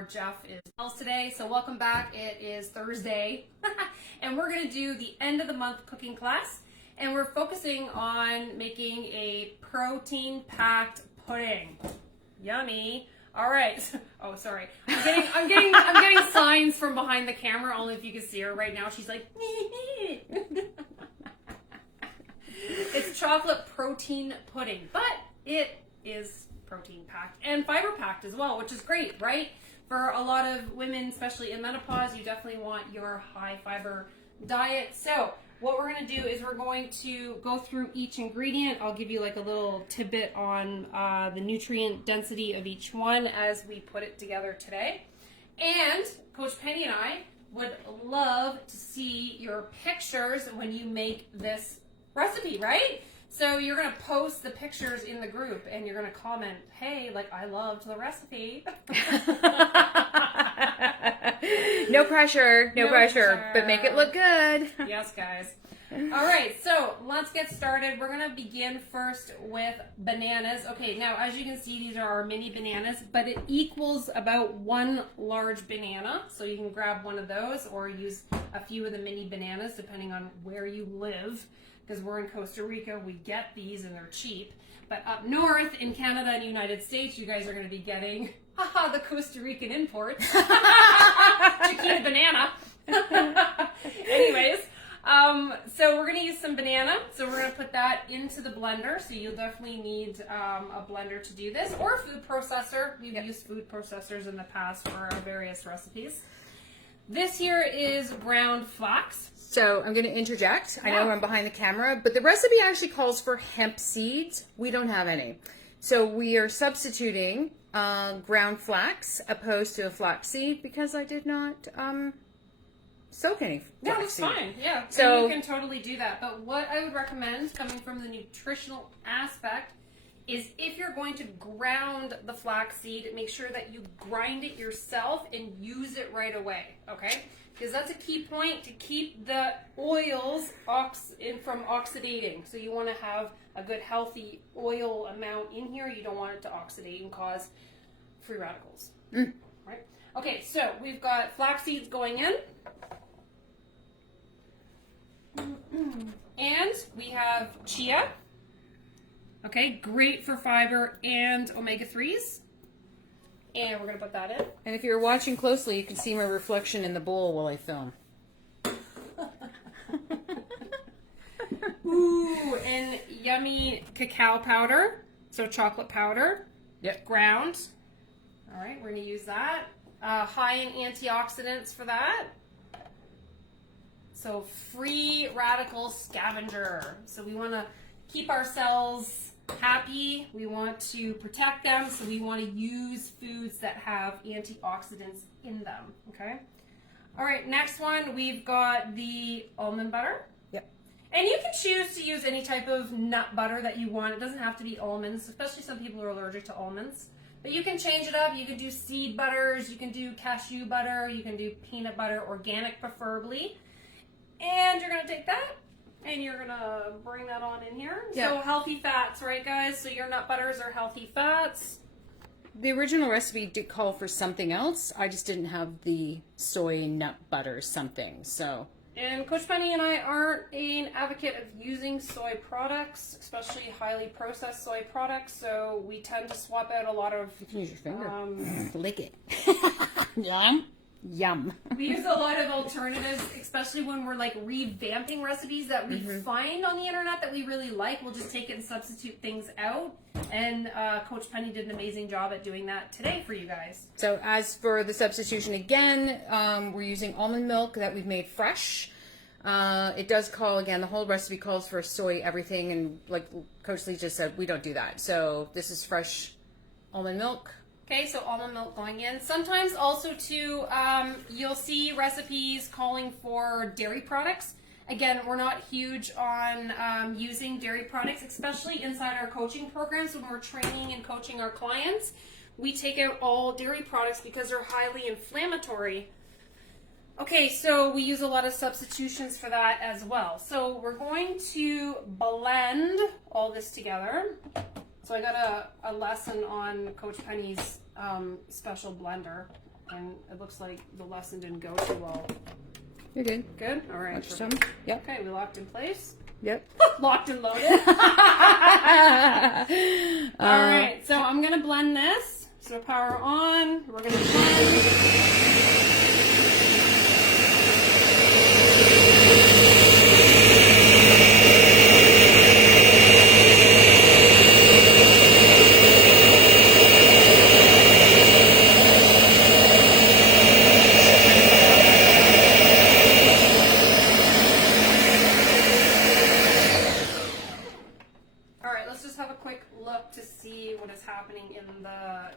Jeff is today, so welcome back. It is Thursday and we're going to do the end of the month cooking class, and we're focusing on making a protein packed pudding. Yummy. All right. Oh, sorry. I'm getting signs from behind the camera. Only if you can see her right now. She's like, it's chocolate protein pudding, but it is protein packed and fiber packed as well, which is great, right? For a lot of women, especially in menopause, you definitely want your high fiber diet. So what we're going to do is we're going to go through each ingredient. I'll give you like a little tidbit on the nutrient density of each one as we put it together today. And Coach Penny and I would love to see your pictures when you make this recipe, right? So you're going to post the pictures in the group and you're going to comment, hey, like, I loved the recipe. No pressure, no pressure, but make it look good. Yes, guys. All right, so let's get started. We're going to begin first with bananas. Okay, now as you can see, these are our mini bananas, but it equals about one large banana. So you can grab one of those or use a few of the mini bananas depending on where you live. Because we're in Costa Rica, we get these and they're cheap. But up north in Canada and United States, you guys are going to be getting, the Costa Rican imports. Chiquita banana. Anyways, so we're going to use some banana. So we're going to put that into the blender. So you'll definitely need a blender to do this, or a food processor. We've used food processors in the past for our various recipes. This here is ground flax. So I'm going to interject. I know I'm behind the camera, but the recipe actually calls for hemp seeds. We don't have any. So we are substituting ground flax opposed to a flax seed because I did not soak any flax Yeah, that's seed. fine. Yeah, so and you can totally do that. But what I would recommend, coming from the nutritional aspect, is if you're going to ground the flax seed, make sure that you grind it yourself and use it right away, okay? Because that's a key point to keep the oils from oxidating. So you want to have a good healthy oil amount in here. You don't want it to oxidate and cause free radicals, right? Okay, so we've got flax seeds going in. And we have chia. Okay, great for fiber and omega-3s. And we're going to put that in. And if you're watching closely, you can see my reflection in the bowl while I film. Ooh, and yummy cacao powder. So chocolate powder. Yep. Ground. All right, we're going to use that. High in antioxidants for that. So free radical scavenger. So we want to keep our cells happy. We want to protect them, so we want to use foods that have antioxidants in them. Okay. All right. Next one, we've got the almond butter. Yep. And you can choose to use any type of nut butter that you want. It doesn't have to be almonds, especially some people are allergic to almonds. But you can change it up. You can do seed butters. You can do cashew butter. You can do peanut butter, organic preferably. And you're going to take that and you're going to bring that on in here. Yep. So healthy fats, right, guys? So your nut butters are healthy fats. The original recipe did call for something else. I just didn't have the soy nut butter something, so. And Coach Penny and I aren't an advocate of using soy products, especially highly processed soy products, so we tend to swap out a lot of... You can use your finger. Lick it. Yum. Yum. We use a lot of alternatives, especially when we're like revamping recipes that we find on the internet that we really like. We'll just take it and substitute things out. And Coach Penny did an amazing job at doing that today for you guys. So as for the substitution again, we're using almond milk that we've made fresh. It does call, again, the whole recipe calls for soy everything. And like Coach Lee just said, we don't do that. So this is fresh almond milk. Okay, so almond milk going in. Sometimes also too, you'll see recipes calling for dairy products. Again, we're not huge on using dairy products, especially inside our coaching programs when we're training and coaching our clients. We take out all dairy products because they're highly inflammatory. Okay, so we use a lot of substitutions for that as well. So we're going to blend all this together. So I got a lesson on Coach Penny's special blender. And it looks like the lesson didn't go too well. You're good. Good? All right. Some. Yep. Okay, we locked in place. Yep. Locked and loaded. All right, so I'm going to blend this. So power on. We're going to blend.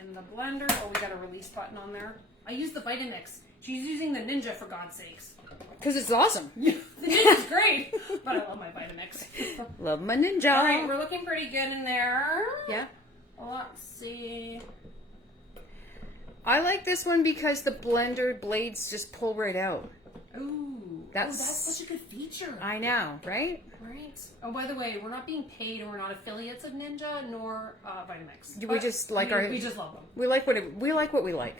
In the blender. Oh, we got a release button on there. I use the Vitamix. She's using the Ninja, for God's sakes. Because it's awesome. The Ninja's great, but I love my Vitamix. Love my Ninja. All right, we're looking pretty good in there. Yeah. Let's see. I like this one because the blender blades just pull right out. Ooh, that's such a good feature. I know, right? Right. Oh, by the way, we're not being paid, and we're not affiliates of Ninja nor Vitamix. We just like we just love them. We like what we like.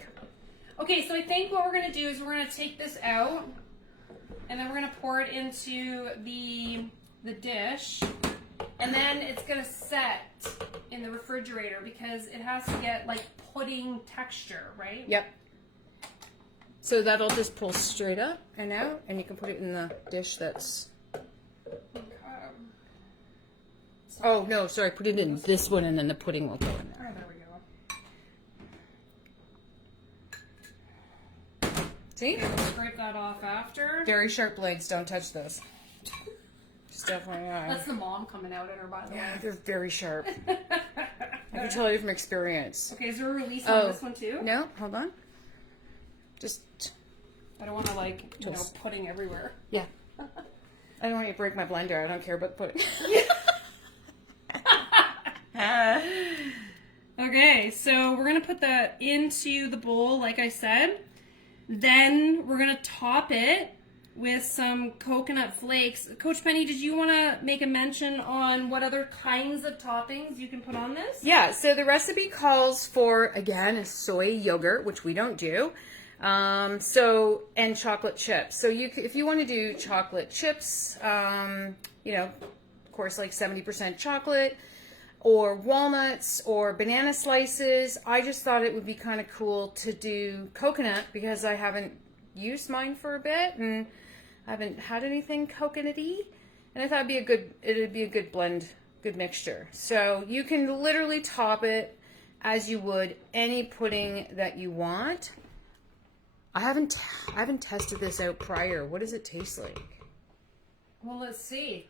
Okay, so I think what we're gonna do is we're gonna take this out, and then we're gonna pour it into the dish, and then it's gonna set in the refrigerator because it has to get like pudding texture, right? Yep. So that'll just pull straight up and out, and you can put it in the dish that's... Oh, no, sorry, put it in this one, and then the pudding will go in there. Oh, there we go. See? We'll scrape that off after. Very sharp blades, don't touch those. Just FYI. That's the mom coming out at her, by the way. Yeah, they're very sharp. I can tell you from experience. Okay, is there a release on this one too? No, hold on. Just... I don't want to, like, you know, pudding everywhere. Yeah. I don't want you to break my blender. I don't care about pudding. Okay, so we're going to put that into the bowl, like I said. Then we're going to top it with some coconut flakes. Coach Penny, did you want to make a mention on what other kinds of toppings you can put on this? Yeah, so the recipe calls for, again, a soy yogurt, which we don't do. And chocolate chips. So if you want to do chocolate chips, you know, of course, like 70% chocolate, or walnuts, or banana slices. I just thought it would be kind of cool to do coconut because I haven't used mine for a bit and I haven't had anything coconutty, and I thought it'd be a good blend, good mixture. So you can literally top it as you would any pudding that you want. I haven't tested this out prior. What does it taste like? Well, let's see.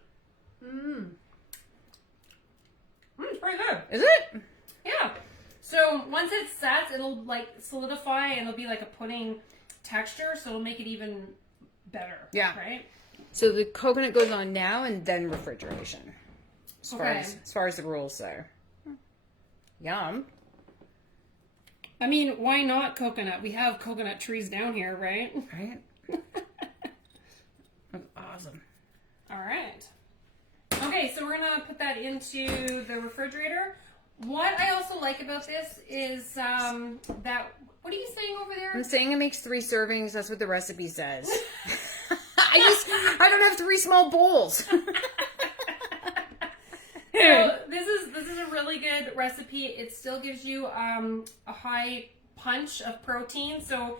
It's pretty good. Is it? Yeah. So once it sets, it'll like solidify and it'll be like a pudding texture, so it'll make it even better. Yeah. Right? So the coconut goes on now and then refrigeration. As far as the rules there. Yum. I mean, why not coconut? We have coconut trees down here, right? Right. That's awesome. All right. Okay, so we're going to put that into the refrigerator. What I also like about this is that, what are you saying over there? I'm saying it makes 3 servings. That's what the recipe says. I don't have 3 small bowls. So this is a really good recipe. It still gives you a high punch of protein. So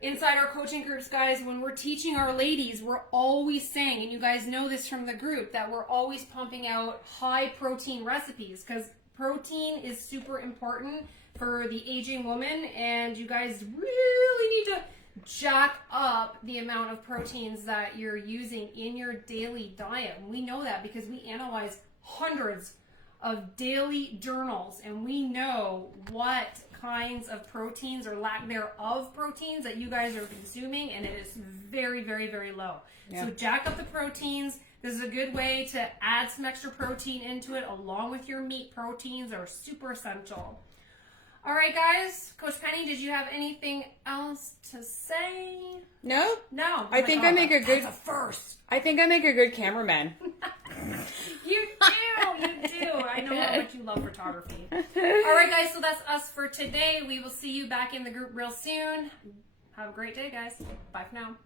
inside our coaching groups, guys, when we're teaching our ladies, we're always saying, and you guys know this from the group, that we're always pumping out high protein recipes because protein is super important for the aging woman, and you guys really need to jack up the amount of proteins that you're using in your daily diet. And we know that because we analyze hundreds of daily journals, and we know what kinds of proteins or lack thereof proteins that you guys are consuming, and it is very, very, very low. Yeah. So jack up the proteins. This is a good way to add some extra protein into it along with your meat proteins are super essential. All right, guys. Coach Penny, did you have anything else to say? No. No. I think I make a good first. I think I make a good cameraman. You do. You do. I know how much you love photography. All right, guys. So that's us for today. We will see you back in the group real soon. Have a great day, guys. Bye for now.